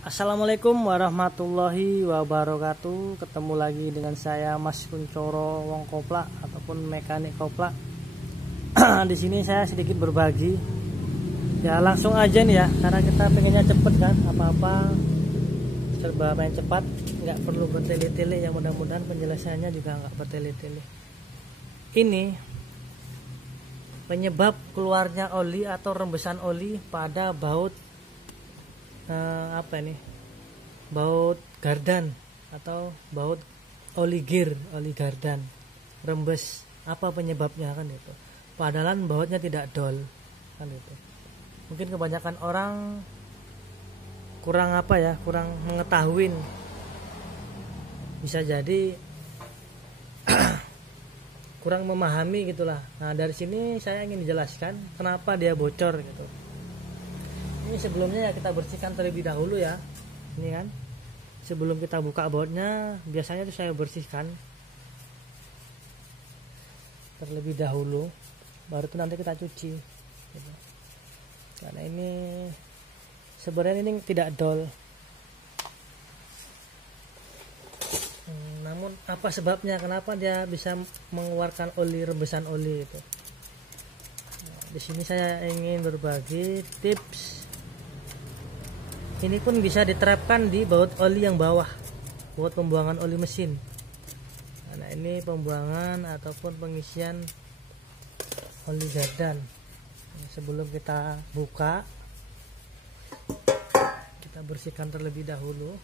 Assalamualaikum warahmatullahi wabarakatuh. Ketemu lagi dengan saya Mas Kuncoro Wong Kopla ataupun mekanik kopla. Di sini saya sedikit berbagi. Ya langsung aja nih ya, karena kita pengennya cepet kan, apa-apa serba main cepat, nggak perlu bertele-tele. Yang mudah-mudahan penjelasannya juga nggak bertele-tele. Ini penyebab keluarnya oli atau rembesan oli pada baut baut gardan atau baut oli gear, oli gardan rembes. Apa penyebabnya kan itu? Padahal bautnya tidak dol kan itu. Mungkin kebanyakan orang kurang mengetahui, bisa jadi kurang memahami gitulah. Nah dari sini saya ingin dijelaskan kenapa dia bocor gitu. Ini sebelumnya ya kita bersihkan terlebih dahulu ya. Ini kan sebelum kita buka bautnya biasanya tuh saya bersihkan terlebih dahulu, baru itu nanti kita cuci gitu. Karena ini sebenarnya ini tidak dol. Namun apa sebabnya, kenapa dia bisa mengeluarkan oli, rembesan oli itu? Nah, di sini saya ingin berbagi tips. Ini pun bisa diterapkan di baut oli yang bawah, baut pembuangan oli mesin. Nah ini pembuangan ataupun pengisian oli gardan. Sebelum kita buka, kita bersihkan terlebih dahulu.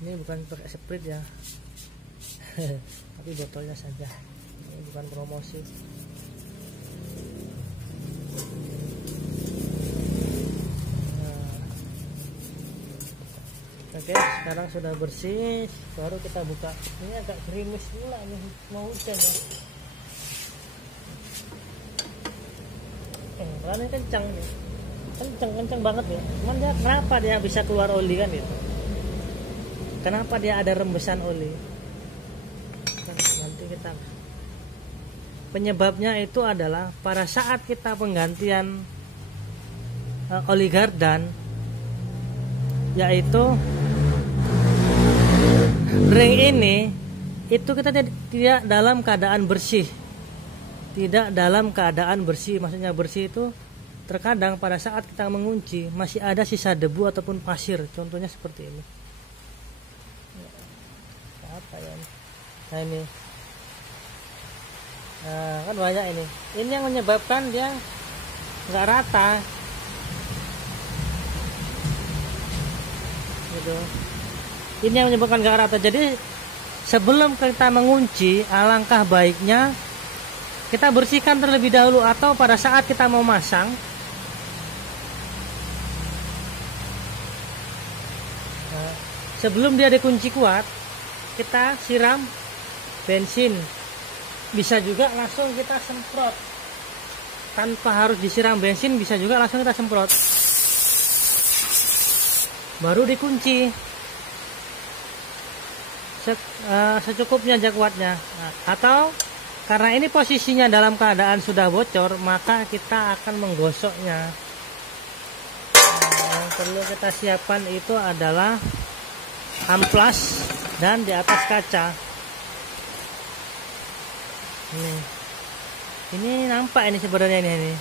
Ini bukan pakai sprit ya, tapi botolnya saja. Ini bukan promosi. Oke, sekarang sudah bersih, baru kita buka. Ini agak gerimis pula nih, mau hujan ya. Karena ini kencang nih, kencang banget ya. Cuman dia kenapa dia bisa keluar oli kan itu? Kenapa dia ada rembesan oli? Nanti kita. Penyebabnya itu adalah pada saat kita penggantian oli gardan, yaitu ring ini itu kita tidak dalam keadaan bersih. Tidak dalam keadaan bersih, maksudnya bersih itu terkadang pada saat kita mengunci masih ada sisa debu ataupun pasir, contohnya seperti ini. Apa ya? Nah ini, kan banyak ini. Ini yang menyebabkan dia nggak rata. Gitu. Ini yang menyebabkan gak rata. Jadi sebelum kita mengunci, alangkah baiknya kita bersihkan terlebih dahulu, atau pada saat kita mau masang sebelum dia dikunci kuat, kita siram bensin. Bisa juga langsung kita semprot tanpa harus disiram bensin, bisa juga langsung kita semprot baru dikunci. Secukupnya aja kuatnya. Atau karena ini posisinya dalam keadaan sudah bocor, maka kita akan menggosoknya. Yang perlu kita siapkan itu adalah amplas dan di atas kaca. Ini nampak ini sebenarnya ini.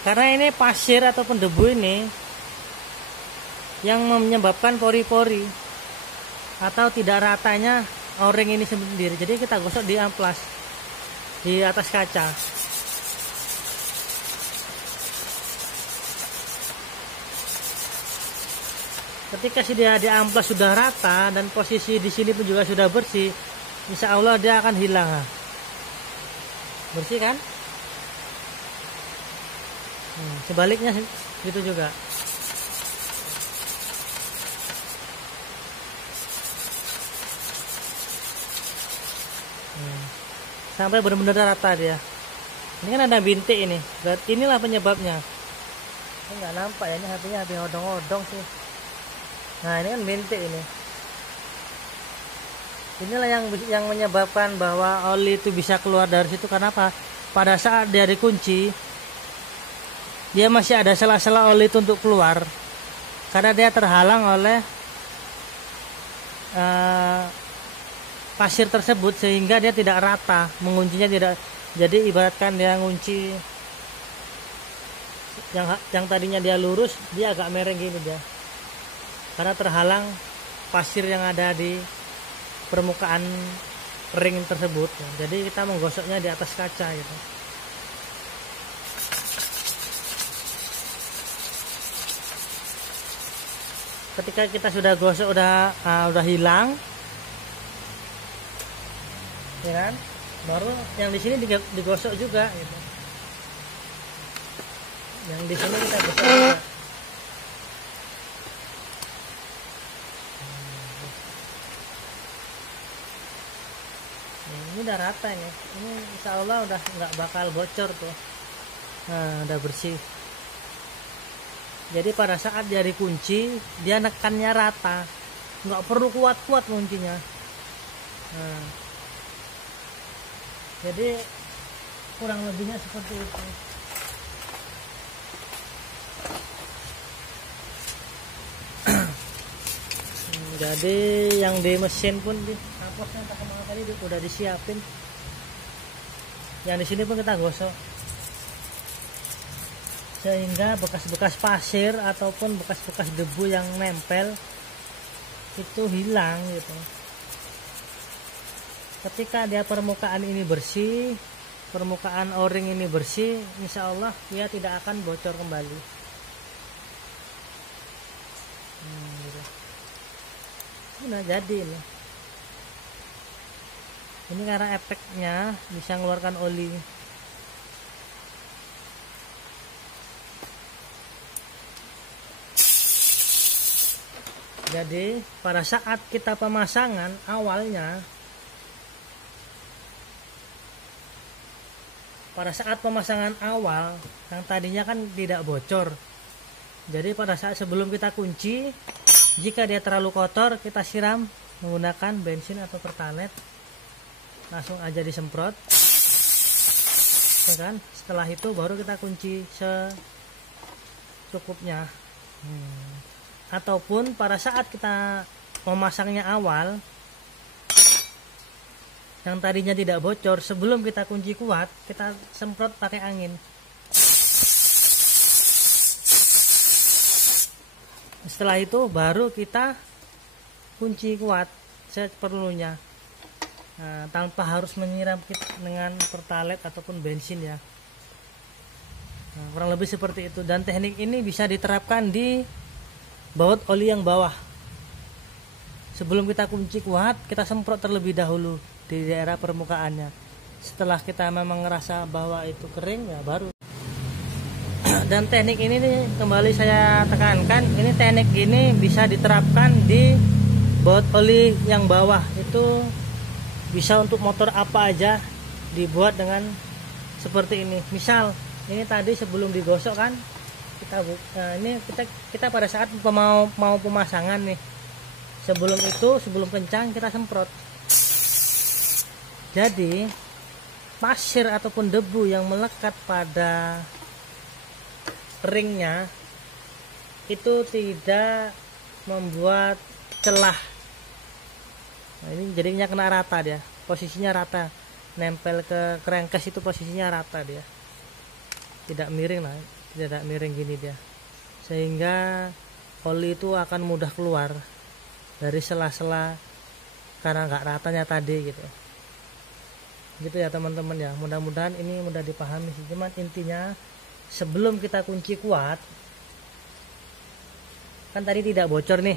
Karena ini pasir ataupun debu ini yang menyebabkan pori-pori atau tidak ratanya o-ring ini sendiri. Jadi kita gosok di amplas di atas kaca. Ketika dia di amplas sudah rata dan posisi di sini pun juga sudah bersih, insya Allah dia akan hilang. Bersih kan? Sebaliknya gitu juga. Sampai benar-benar rata dia. Ini kan ada bintik ini. Berarti inilah penyebabnya. Ini nggak nampak ya, ini HP-nya HP odong-odong sih. Nah ini kan bintik ini. Inilah yang menyebabkan bahwa oli itu bisa keluar dari situ. Karena apa? Pada saat dia dikunci, dia masih ada sela-sela oli itu untuk keluar. karena dia terhalang oleh pasir tersebut, sehingga dia tidak rata, menguncinya tidak. Jadi ibaratkan dia ngunci yang tadinya dia lurus, dia agak mereng gini dia, karena terhalang pasir yang ada di permukaan ring tersebut. Jadi kita menggosoknya di atas kaca gitu. Ketika kita sudah gosok, udah hilang, ya kan? Baru yang di sini digosok juga gitu. Yang di sini kita gosok juga. Ini udah rata ini insya Allah udah nggak bakal bocor tuh. Nah, udah bersih. Jadi pada saat dia dikunci, dia nekannya rata, nggak perlu kuat-kuat kuncinya. Nah, jadi kurang lebihnya seperti itu. Jadi yang di mesin pun di kaposnya tadi udah disiapin. Yang di sini pun kita gosok, sehingga bekas-bekas pasir ataupun bekas-bekas debu yang nempel itu hilang gitu. Ketika dia permukaan ini bersih, permukaan o-ring ini bersih, insya Allah dia tidak akan bocor kembali. Gitu. Nah, jadi ini karena efeknya bisa mengeluarkan oli. Jadi pada saat kita pemasangan awalnya, pada saat pemasangan awal yang tadinya kan tidak bocor. Jadi pada saat sebelum kita kunci, jika dia terlalu kotor, kita siram menggunakan bensin atau pertalite, langsung aja disemprot, ya kan? Setelah itu baru kita kunci secukupnya. Ataupun pada saat kita memasangnya awal, yang tadinya tidak bocor, sebelum kita kunci kuat, kita semprot pakai angin. Setelah itu baru kita kunci kuat seperlunya. Nah, tanpa harus menyiram dengan pertalite ataupun bensin ya. Nah, kurang lebih seperti itu. Dan teknik ini bisa diterapkan di baut oli yang bawah. Sebelum kita kunci kuat, kita semprot terlebih dahulu di daerah permukaannya. Setelah kita memang ngerasa bahwa itu kering, ya baru. Dan teknik ini nih, kembali saya tekankan, ini teknik gini bisa diterapkan di baut oli yang bawah. Itu bisa untuk motor apa aja dibuat dengan seperti ini. Misal ini tadi sebelum digosok kan, kita pada saat mau pemasangan nih, sebelum kencang kita semprot. Jadi pasir ataupun debu yang melekat pada ringnya itu tidak membuat celah. Nah, ini jadinya kena rata, dia posisinya rata, nempel ke crankcase itu posisinya rata, dia tidak miring lah, tidak miring gini dia, sehingga oli itu akan mudah keluar dari sela-sela karena nggak ratanya tadi gitu ya teman-teman ya. Mudah-mudahan ini mudah dipahami sih. Cuman intinya sebelum kita kunci kuat, kan tadi tidak bocor nih,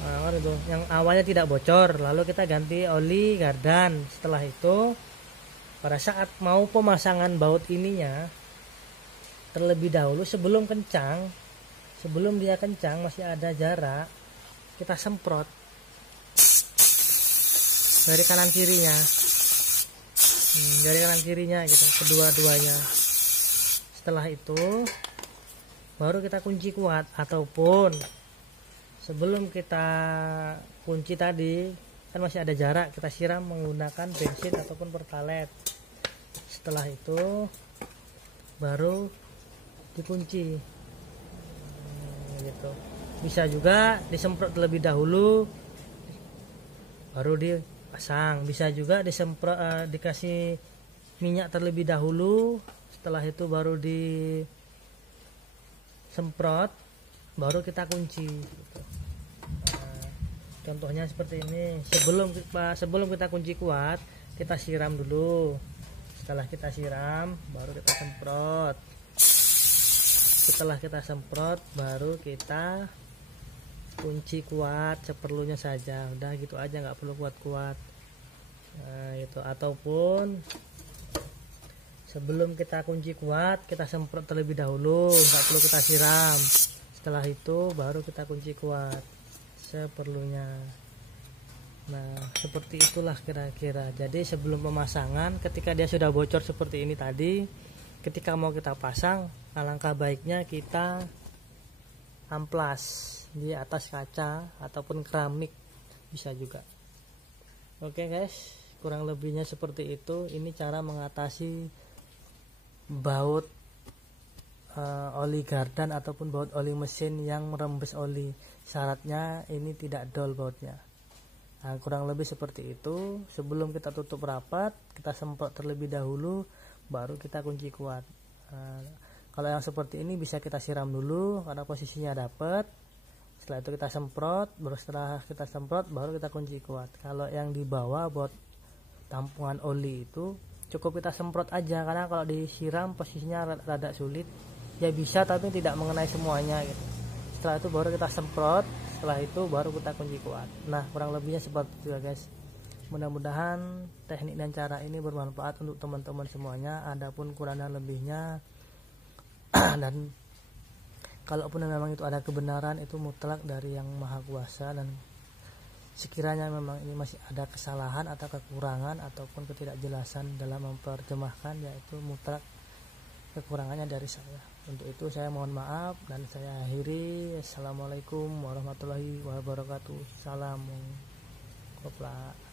nah, itu yang awalnya tidak bocor, lalu kita ganti oli gardan. Setelah itu pada saat mau pemasangan baut ininya, terlebih dahulu sebelum dia kencang masih ada jarak, kita semprot dari kanan kirinya gitu, kedua-duanya. Setelah itu baru kita kunci kuat, ataupun sebelum kita kunci tadi kan masih ada jarak, kita siram menggunakan bensin ataupun pertalite. Setelah itu baru dikunci. gitu. Bisa juga disemprot terlebih dahulu baru dipasang, bisa juga disemprot dikasih minyak terlebih dahulu, setelah itu baru disemprot baru kita kunci gitu. Nah, contohnya seperti ini. Sebelum kita kunci kuat, kita siram dulu. Setelah kita siram baru kita semprot. Setelah kita semprot baru kita kunci kuat seperlunya saja. Udah gitu aja, nggak perlu kuat-kuat. Nah, itu. Ataupun sebelum kita kunci kuat, kita semprot terlebih dahulu, nggak perlu kita siram. Setelah itu baru kita kunci kuat seperlunya. Nah, seperti itulah kira-kira. Jadi sebelum pemasangan, ketika dia sudah bocor seperti ini tadi, ketika mau kita pasang, alangkah baiknya kita amplas di atas kaca ataupun keramik, bisa juga. Oke guys, kurang lebihnya seperti itu. Ini cara mengatasi baut oli gardan ataupun baut oli mesin yang merembes oli. Syaratnya ini tidak dol bautnya. Nah, kurang lebih seperti itu. Sebelum kita tutup rapat, kita semprot terlebih dahulu, baru kita kunci kuat. Nah, kalau yang seperti ini bisa kita siram dulu karena posisinya dapat. Setelah itu kita semprot, setelah kita semprot baru kita kunci kuat. Kalau yang di bawah buat tampungan oli itu cukup kita semprot aja, karena kalau disiram posisinya rada sulit. Ya bisa tapi tidak mengenai semuanya gitu. Setelah itu baru kita semprot, setelah itu baru kita kunci kuat. Nah, kurang lebihnya seperti itu ya guys. Mudah-mudahan teknik dan cara ini bermanfaat untuk teman-teman semuanya. Adapun kurang dan lebihnya dan kalaupun memang itu ada kebenaran, itu mutlak dari yang maha kuasa, dan sekiranya memang ini masih ada kesalahan atau kekurangan ataupun ketidakjelasan dalam memperjemahkan, yaitu mutlak kekurangannya dari saya. Untuk itu saya mohon maaf dan saya akhiri. Assalamualaikum warahmatullahi wabarakatuh. Salam kopla.